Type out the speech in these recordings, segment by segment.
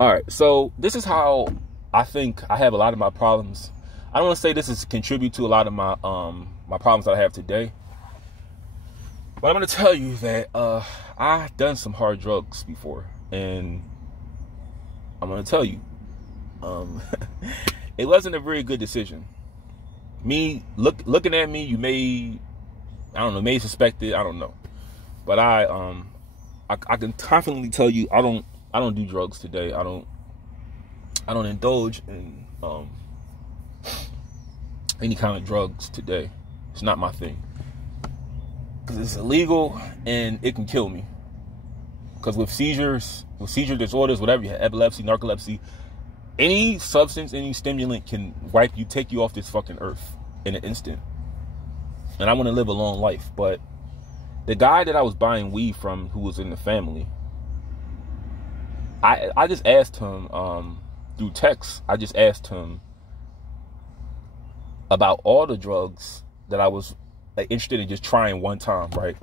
All right, so this is how I think I have a lot of my problems. I don't want to say this is contribute to a lot of my my problems that I have today, but I'm going to tell you that I've done some hard drugs before, and I'm going to tell you, it wasn't a very good decision. Me looking at me, you may suspect it, I don't know, but I can confidently tell you I don't do drugs today. I don't indulge in any kind of drugs today. It's not my thing, because it's illegal and it can kill me. Because with seizure disorders, whatever you have, epilepsy, narcolepsy, any substance, any stimulant can take you off this fucking earth in an instant. And I want to live a long life, but the guy that I was buying weed from, who was in the family, I just asked him through text. I just asked him about all the drugs that I was interested in just trying one time, right?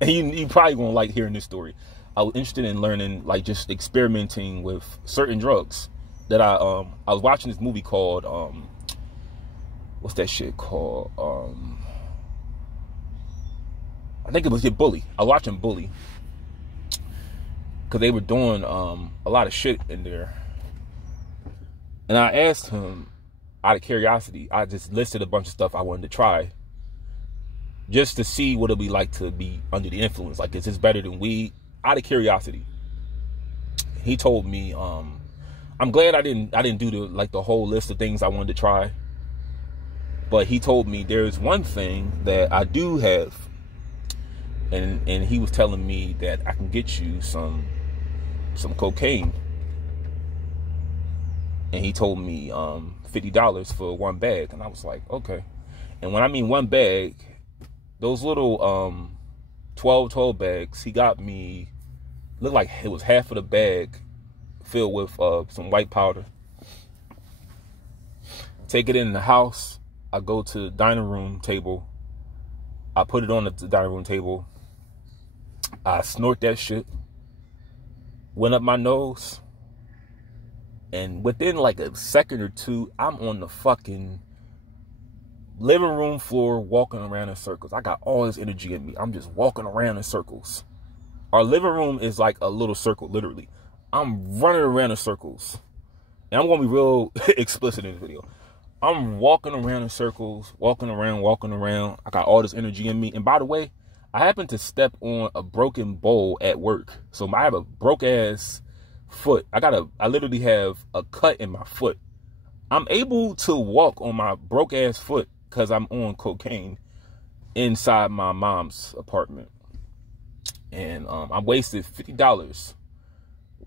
And you probably gonna like hearing this story. I was interested in learning, like, just experimenting with certain drugs that I was watching this movie called what's that shit called? I think it was Bully. I was watching Bully, because they were doing a lot of shit in there. And I asked him, out of curiosity, I just listed a bunch of stuff I wanted to try, just to see what it'd be like to be under the influence. Like, is this better than weed? Out of curiosity. He told me, I'm glad I didn't do the whole list of things I wanted to try. But he told me there's one thing that I do have. And he was telling me that I can get you some cocaine. And he told me $50 for one bag. And I was like, okay. And when I mean one bag, those little 12 bags, he got me, looked like it was half of the bag filled with some white powder. Take it in the house. I go to the dining room table. I put it on the dining room table. I snort that shit. Went up my nose. And within like a second or two, I'm on the fucking living room floor walking around in circles. I got all this energy in me. I'm just walking around in circles. Our living room is like a little circle, literally. I'm running around in circles. And I'm going to be real explicit in this video. I'm walking around in circles, walking around. I got all this energy in me. And by the way, I happened to step on a broken bowl at work. So I have a broke ass foot. I literally have a cut in my foot. I'm able to walk on my broke ass foot because I'm on cocaine inside my mom's apartment. And I wasted $50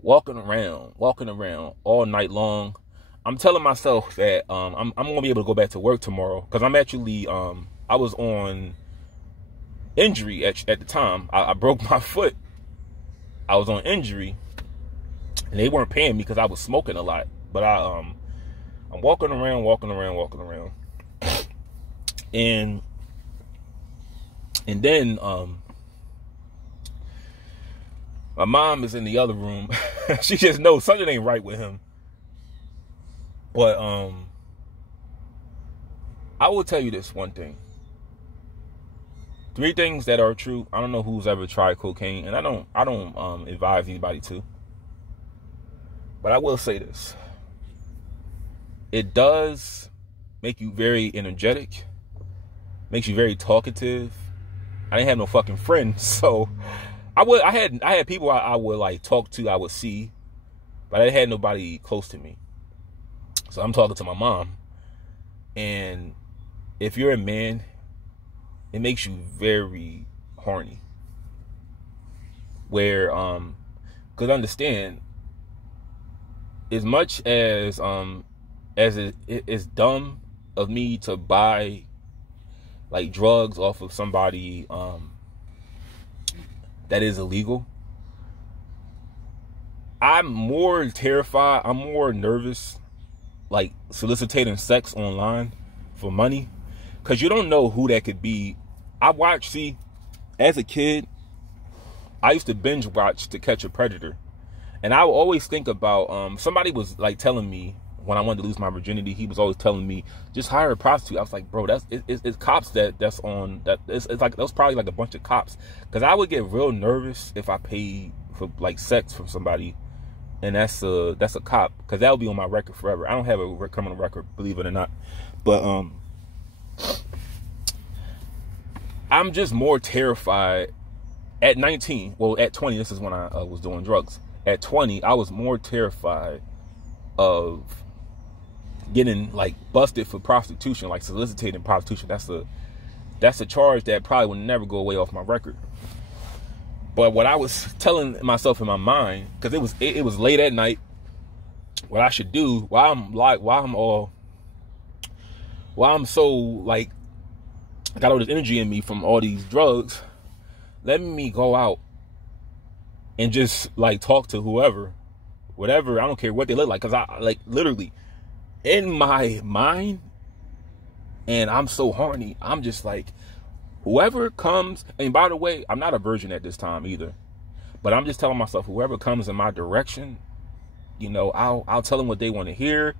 walking around all night long. I'm telling myself that I'm gonna be able to go back to work tomorrow, because I'm actually I was on injury at the time. I broke my foot. I was on injury, and they weren't paying me because I was smoking a lot. But I'm walking around, and then my mom is in the other room. She just knows something ain't right with him. But I will tell you this one thing. 3 things that are true. I don't know who's ever tried cocaine, and I don't advise anybody to. But I will say this. It does make you very energetic. Makes you very talkative. I didn't have no fucking friends, so I had people I would like talk to, I would see, but I had nobody close to me. So I'm talking to my mom. And if you're a man, it makes you very horny. Where, because understand, as much as it's dumb of me to buy like drugs off of somebody that is illegal, I'm more terrified, I'm more nervous like soliciting sex online for money, because you don't know who that could be. As a kid, I used to binge watch To Catch a Predator, And I would always think about, somebody was like telling me when I wanted to lose my virginity, he was always telling me, just hire a prostitute. I was like, bro, it's cops that's on that. It's like, that's probably like a bunch of cops. Cause I would get real nervous if I paid for like sex from somebody, and that's a cop, cause that'll be on my record forever. I don't have a criminal record, believe it or not. But, I'm just more terrified at 19. Well, at 20, this is when I was doing drugs. At 20, I was more terrified of getting like busted for prostitution, like soliciting prostitution. That's a charge that probably would never go away off my record. But what I was telling myself in my mind, because it was late at night, what I should do while I'm so like I got all this energy in me from all these drugs, let me go out and just like talk to whoever, whatever, I don't care what they look like, because I like literally in my mind, and I'm so horny, I'm just like, whoever comes, and by the way, I'm not a virgin at this time either, but I'm just telling myself, whoever comes in my direction, you know, I'll tell them what they want to hear,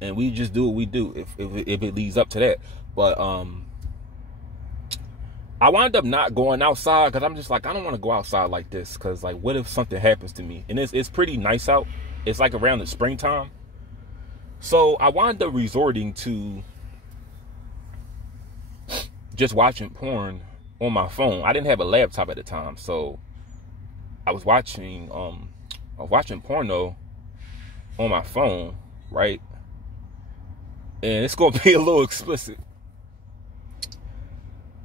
and we just do what we do if it leads up to that. But I wound up not going outside because I'm just like, I don't want to go outside like this, because like, what if something happens to me? And it's pretty nice out. It's like around the springtime. So I wound up resorting to just watching porn on my phone. I didn't have a laptop at the time, so I was watching porno on my phone, right? And it's gonna be a little explicit.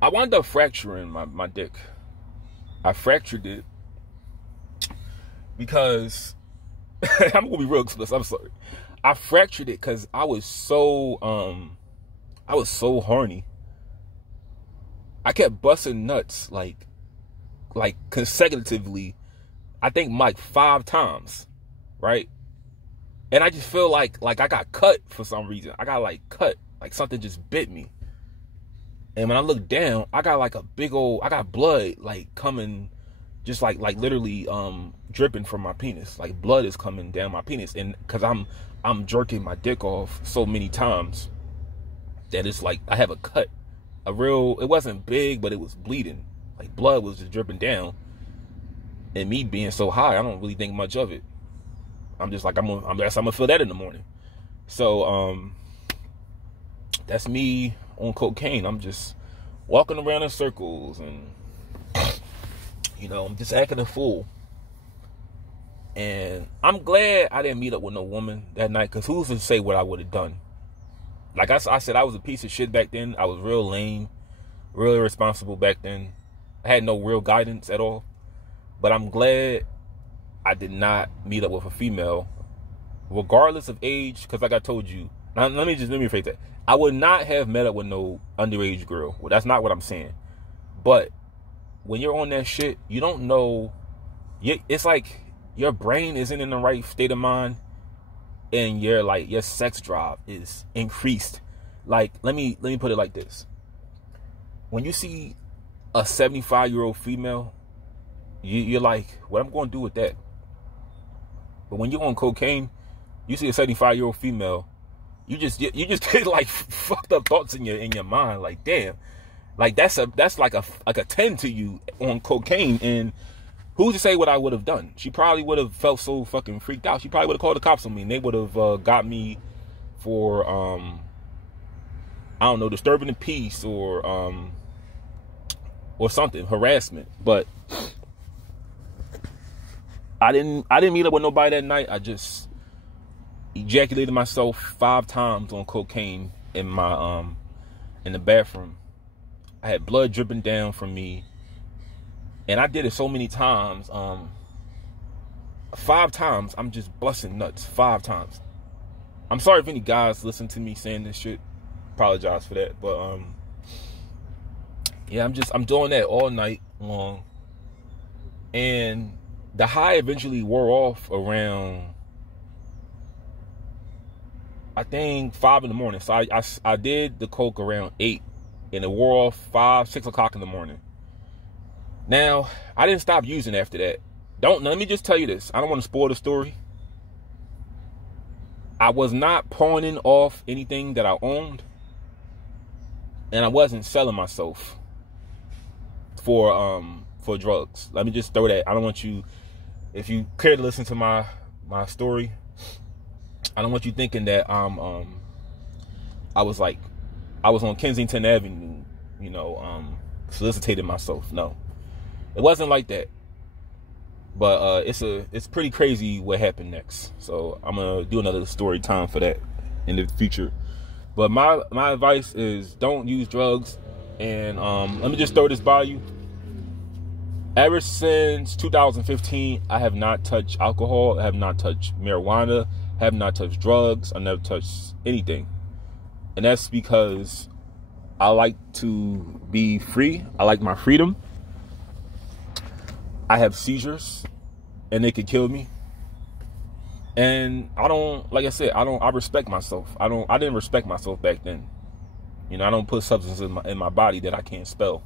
I wound up fracturing my dick. I fractured it because I'm gonna be real explicit. I'm sorry. I fractured it because I was so horny. I kept busting nuts like consecutively. I think like 5 times, right? And I just feel like I got cut for some reason. I got like cut, like something just bit me. And when I look down, I got like I got blood like coming, just like literally dripping from my penis. Like blood is coming down my penis, and because I'm jerking my dick off so many times that it's like I have a cut. It wasn't big, but it was bleeding. Like blood was just dripping down. And me being so high, I don't really think much of it. I'm just like, I'm gonna feel that in the morning. So that's me on cocaine. I'm just walking around in circles, and you know, I'm just acting a fool. And I'm glad I didn't meet up with no woman that night, because who's to say what I would have done? Like I said, I was a piece of shit back then. I was real lame, real irresponsible back then. I had no real guidance at all. But I'm glad I did not meet up with a female, regardless of age, because like I told you, now let me rephrase that. I would not have met up with no underage girl. Well, that's not what I'm saying. But when you're on that shit, you don't know. It's like your brain isn't in the right state of mind, and your sex drive is increased. Like, let me put it like this. When you see a 75-year-old female, you're like, what I'm going to do with that? But when you're on cocaine, you see a 75-year-old female, you just get like fucked up thoughts in your mind. Like, damn, like that's like a 10 to you on cocaine. And who's to say what I would have done? She probably would have felt so fucking freaked out. She probably would have called the cops on me, and they would have got me for I don't know, disturbing the peace or something, harassment. But I didn't meet up with nobody that night. I just ejaculated myself 5 times on cocaine in my in the bathroom. I had blood dripping down from me, and I did it so many times. 5 times I'm just busting nuts. 5 times. I'm sorry if any guys listen to me saying this shit. Apologize for that, but yeah, I'm doing that all night long, and the high eventually wore off around, I think 5 in the morning. So I did the coke around 8, and it wore off 5, 6 o'clock in the morning. Now, I didn't stop using after that. let me just tell you this. I don't want to spoil the story. I was not pawning off anything that I owned, and I wasn't selling myself for drugs. Let me just throw that. I don't want you, if you care to listen to my story, I don't want you thinking that I was on Kensington Avenue, soliciting myself. No, it wasn't like that. But it's pretty crazy what happened next. So I'm gonna do another story time for that in the future. But my advice is don't use drugs. And let me just throw this by you. Ever since 2015, I have not touched alcohol. I have not touched marijuana. I have not touched drugs. I never touched anything. And that's because I like to be free. I like my freedom. I have seizures and they could kill me. And I don't, like I said, I respect myself. I didn't respect myself back then. I don't put substances in my body that I can't spell.